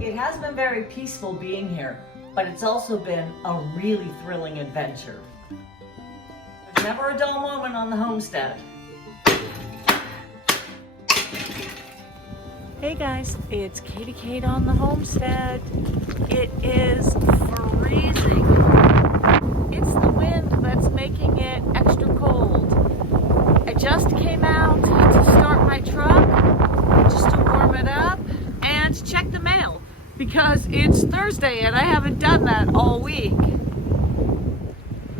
It has been very peaceful being here, but it's also been a really thrilling adventure. There's never a dull moment on the homestead. Hey guys, it's Katie Kate on the homestead. It is freezing. It's the wind that's making it extra cold. I just came out to start my truck, just to warm it up and check the mail, because it's Thursday and I haven't done that all week.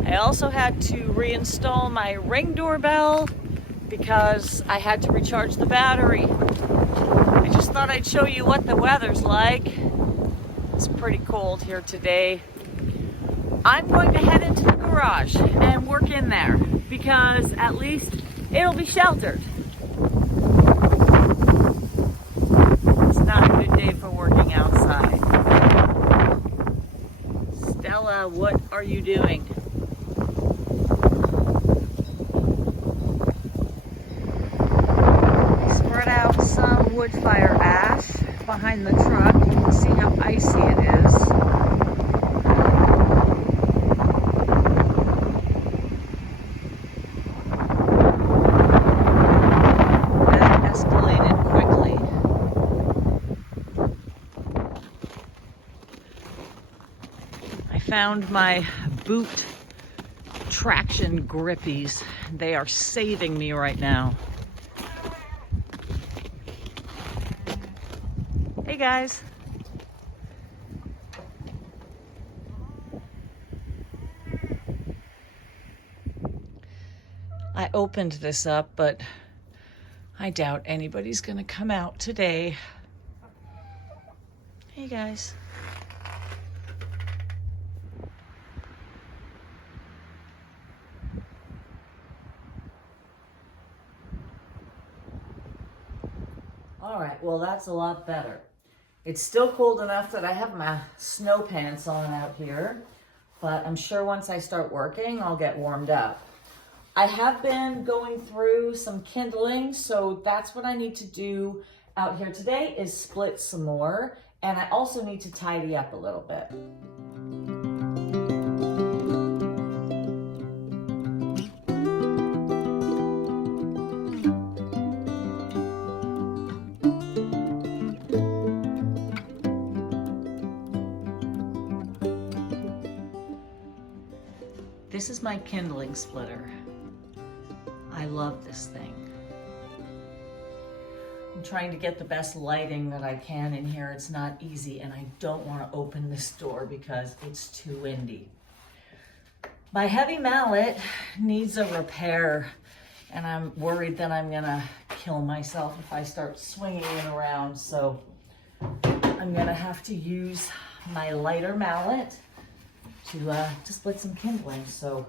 I also had to reinstall my Ring doorbell because I had to recharge the battery. I just thought I'd show you what the weather's like. It's pretty cold here today. I'm going to head into the garage and work in there because at least it'll be sheltered. It's not a good day for working outside. Stella, what are you doing? I spread out some wood fire ash behind the truck. You can see how icy it is. That escalated quickly. I found my boot traction grippies. They are saving me right now. Hey guys. I opened this up, but I doubt anybody's gonna come out today. Hey guys. All right, well, that's a lot better. It's still cold enough that I have my snow pants on out here, but I'm sure once I start working, I'll get warmed up. I have been going through some kindling, so that's what I need to do out here today is split some more, and I also need to tidy up a little bit. This is my kindling splitter. I love this thing. I'm trying to get the best lighting that I can in here. It's not easy, and I don't want to open this door because it's too windy. My heavy mallet needs a repair, and I'm worried that I'm gonna kill myself if I start swinging it around, so I'm gonna have to use my lighter mallet to split some kindling. So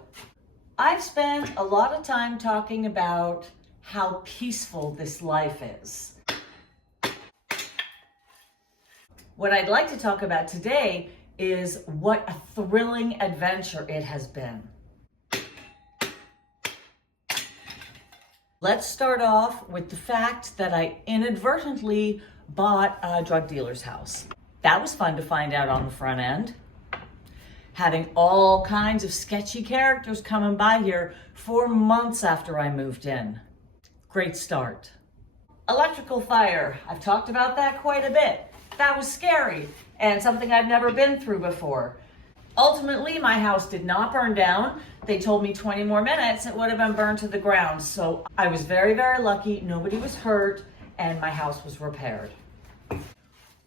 I've spent a lot of time talking about how peaceful this life is. What I'd like to talk about today is what a thrilling adventure it has been. Let's start off with the fact that I inadvertently bought a drug dealer's house. That was fun to find out on the front end. Having all kinds of sketchy characters coming by here for months after I moved in. Great start. Electrical fire. I've talked about that quite a bit. That was scary and something I've never been through before. Ultimately, my house did not burn down. They told me 20 more minutes, it would have been burned to the ground. So I was very, very lucky. Nobody was hurt and my house was repaired.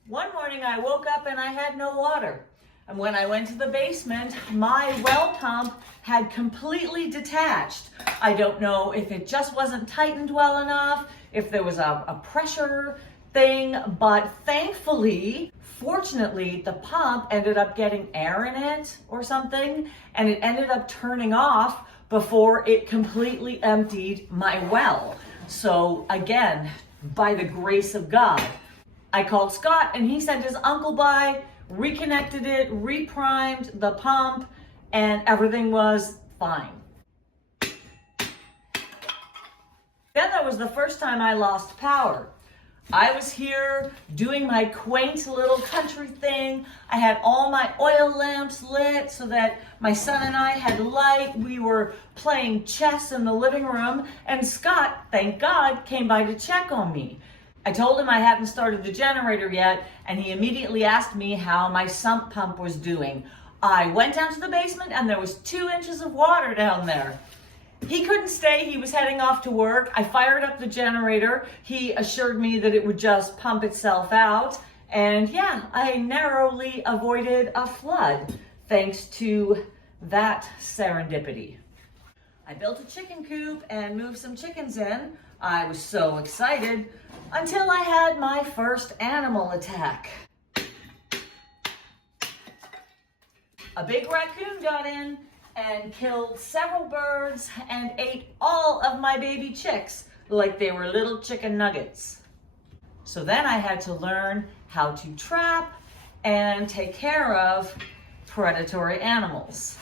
One morning I woke up and I had no water. And when I went to the basement, my well pump had completely detached. I don't know if it just wasn't tightened well enough, if there was a pressure thing, but thankfully, fortunately, the pump ended up getting air in it or something, and it ended up turning off before it completely emptied my well. So again, by the grace of God, I called Scott and he sent his uncle by, reconnected it, reprimed the pump, and everything was fine. Then that was the first time I lost power. I was here doing my quaint little country thing. I had all my oil lamps lit so that my son and I had light. We were playing chess in the living room, and Scott, thank God, came by to check on me. I told him I hadn't started the generator yet, and he immediately asked me how my sump pump was doing. I went down to the basement and there was 2 inches of water down there. He couldn't stay, he was heading off to work. I fired up the generator. He assured me that it would just pump itself out. And yeah, I narrowly avoided a flood thanks to that serendipity. I built a chicken coop and moved some chickens in. I was so excited until I had my first animal attack. A big raccoon got in and killed several birds and ate all of my baby chicks like they were little chicken nuggets. So then I had to learn how to trap and take care of predatory animals.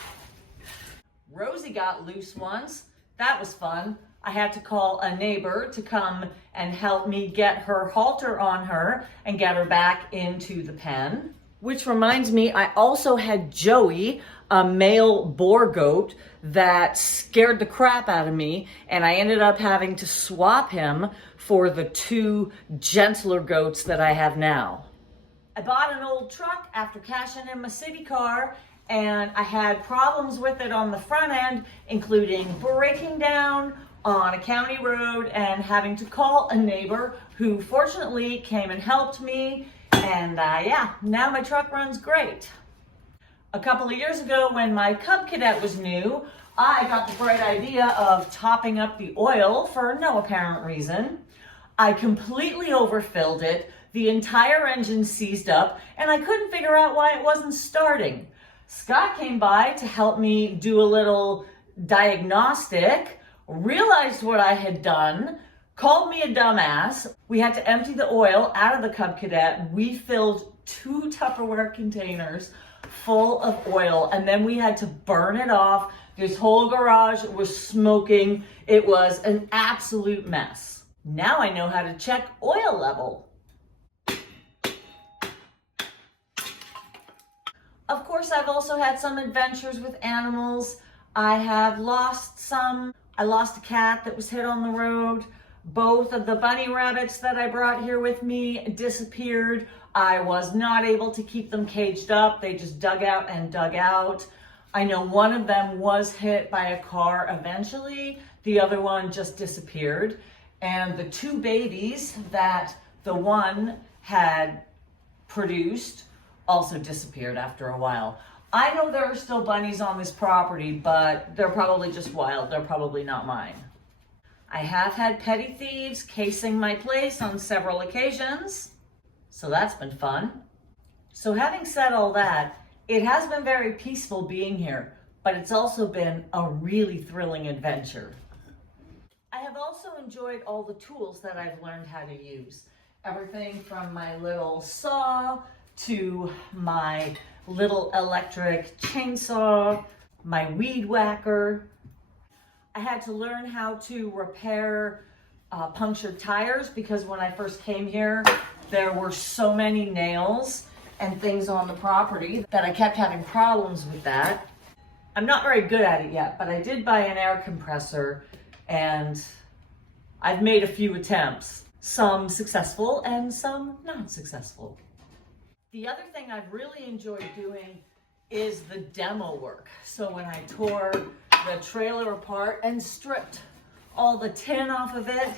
Rosie got loose once. That was fun. I had to call a neighbor to come and help me get her halter on her and get her back into the pen. Which reminds me, I also had Joey, a male boar goat that scared the crap out of me, and I ended up having to swap him for the 2 gentler goats that I have now. I bought an old truck after cashing in my city car, and I had problems with it on the front end, including breaking down on a county road and having to call a neighbor who fortunately came and helped me. And yeah, now my truck runs great. A couple of years ago when my Cub Cadet was new, I got the bright idea of topping up the oil for no apparent reason. I completely overfilled it, the entire engine seized up, and I couldn't figure out why it wasn't starting. Scott came by to help me do a little diagnostic, realized what I had done, called me a dumbass. We had to empty the oil out of the Cub Cadet. We filled 2 Tupperware containers full of oil, and then we had to burn it off. This whole garage was smoking. It was an absolute mess. Now I know how to check oil level. Of course, I've also had some adventures with animals. I have lost some. I lost a cat that was hit on the road. Both of the bunny rabbits that I brought here with me disappeared. I was not able to keep them caged up. They just dug out and dug out. I know one of them was hit by a car eventually. The other one just disappeared. And the 2 babies that the one had produced also disappeared after a while. I know there are still bunnies on this property, but they're probably just wild. They're probably not mine. I have had petty thieves casing my place on several occasions, so that's been fun. So having said all that, it has been very peaceful being here, but it's also been a really thrilling adventure. I have also enjoyed all the tools that I've learned how to use. Everything from my little saw to my little electric chainsaw, my weed whacker. I had to learn how to repair punctured tires because when I first came here, there were so many nails and things on the property that I kept having problems with that. I'm not very good at it yet, but I did buy an air compressor and I've made a few attempts, some successful and some not successful. The other thing I've really enjoyed doing is the demo work. So when I tore the trailer apart and stripped all the tin off of it,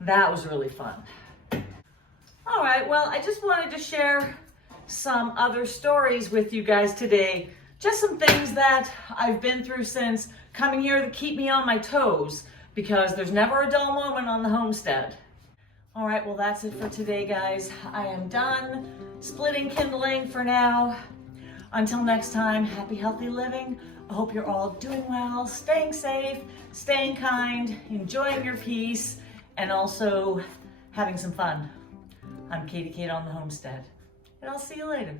that was really fun. All right, well, I just wanted to share some other stories with you guys today. Just some things that I've been through since coming here to keep me on my toes, because there's never a dull moment on the homestead. All right, well, that's it for today, guys. I am done splitting kindling for now. Until next time, happy, healthy living. I hope you're all doing well, staying safe, staying kind, enjoying your peace, and also having some fun. I'm Katie Kate on the Homestead, and I'll see you later.